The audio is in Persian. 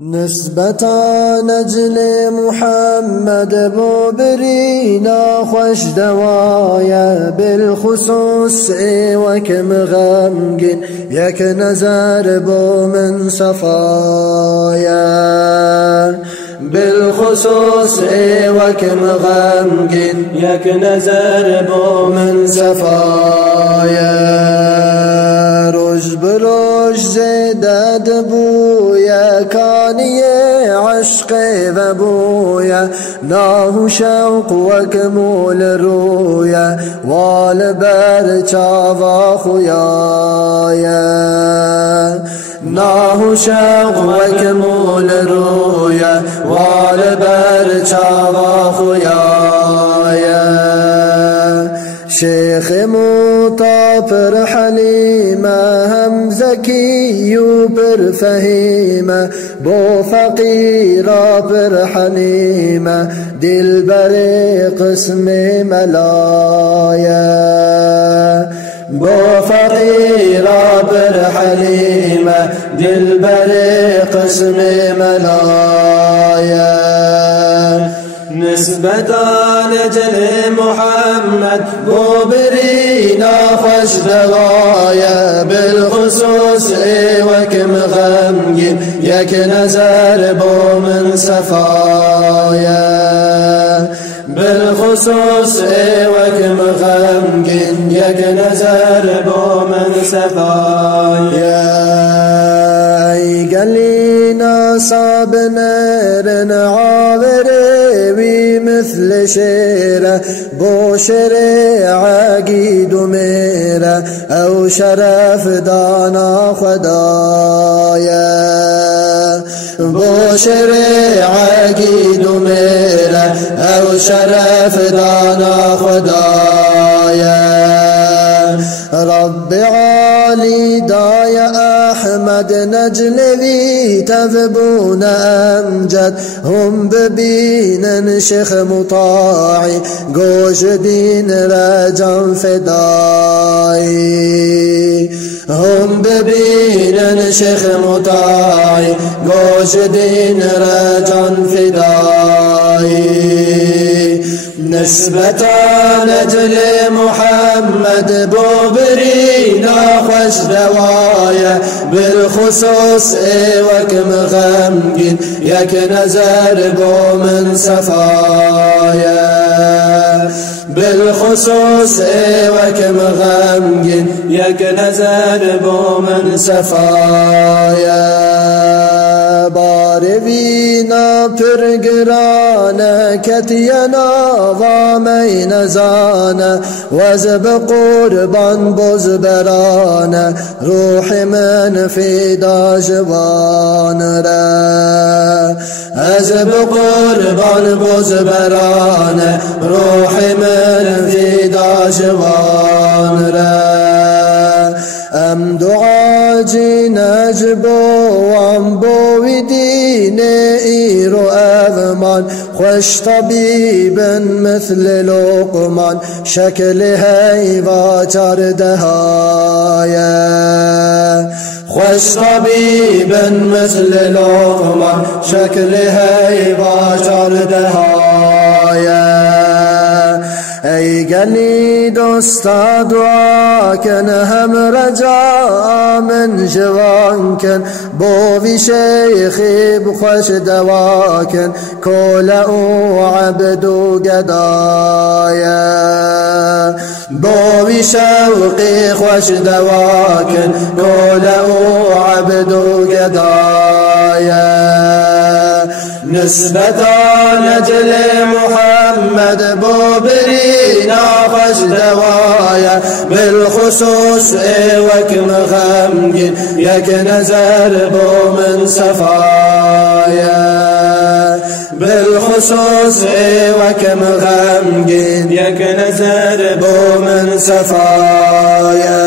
نسبتا نجل محمد بو برينا خوش دوايا بالخصوص وكم غمگin يك نظر بو من صفايا بالخصوص وكم غمگin يك نظر بو من صفايا روز بروز زدد بويا كاني عشق و بويا ناه شوق وكمول رويا والبر چاوا خويايا ناه شوق وكمول رويا والبر چاوا خويايا شيخ موطا پر حليمة هم زكي پر فهيمة بو فقيرا پر حليمة دلبر قسم ملايا بو فقيرا پر حليمة دلبر قسم ملايا نسبتا نجل محمد بو برينا خوش دوايا بالخصوص وكم غمگin يك نظر بو من صفايا بالخصوص وكم غمگin يك نظر بو من صفايا قلينا صاب نار عابر مثل شيرة بو شريعة عقيد ميرة او شرف دانا خدايا بو شريعة عقيد ميرة او شرف دانا خدايا رب عالي دايا احمد نجلوي تذبون امجد هم ببينن شيخ مطاعي گوش دين رجم فداي هم ببينن شيخ مطاعي گوش دين رجم فداي نسبتا نجل محمد بو برينا خوش دوايا بالخصوص وكم غمگin يك نظر بو من صفايا بالخصوص وكم غمگin يك نظر بو من صفايا باروينا پرگرانه کتینا و مین زانه وزب قربان بزبرانه روح من فدا جوان را ازب قربان بزبرانه روح من فدا جوان را ام دعاجي نجبو ام بوي دين ايرو اذمان خوش طبيبا مثل لقمان شكل هيوا چردهايا خوش طبيبا مثل لقمان شكل هيوا چردهايا ای گلی دوستا دعا کن هم رجا من جوان کن بوی شیخی بخوش دوا کن کول او عبد و گدایا بوی شوقی خوش دوا کن کول او عبد و گدایا نسبتا نجل محمد بو برينا خوش دوايا بالخصوص وكم غمگin يك نظر بو من صفايا بالخصوص وكم غمگin يك نظر بو من صفايا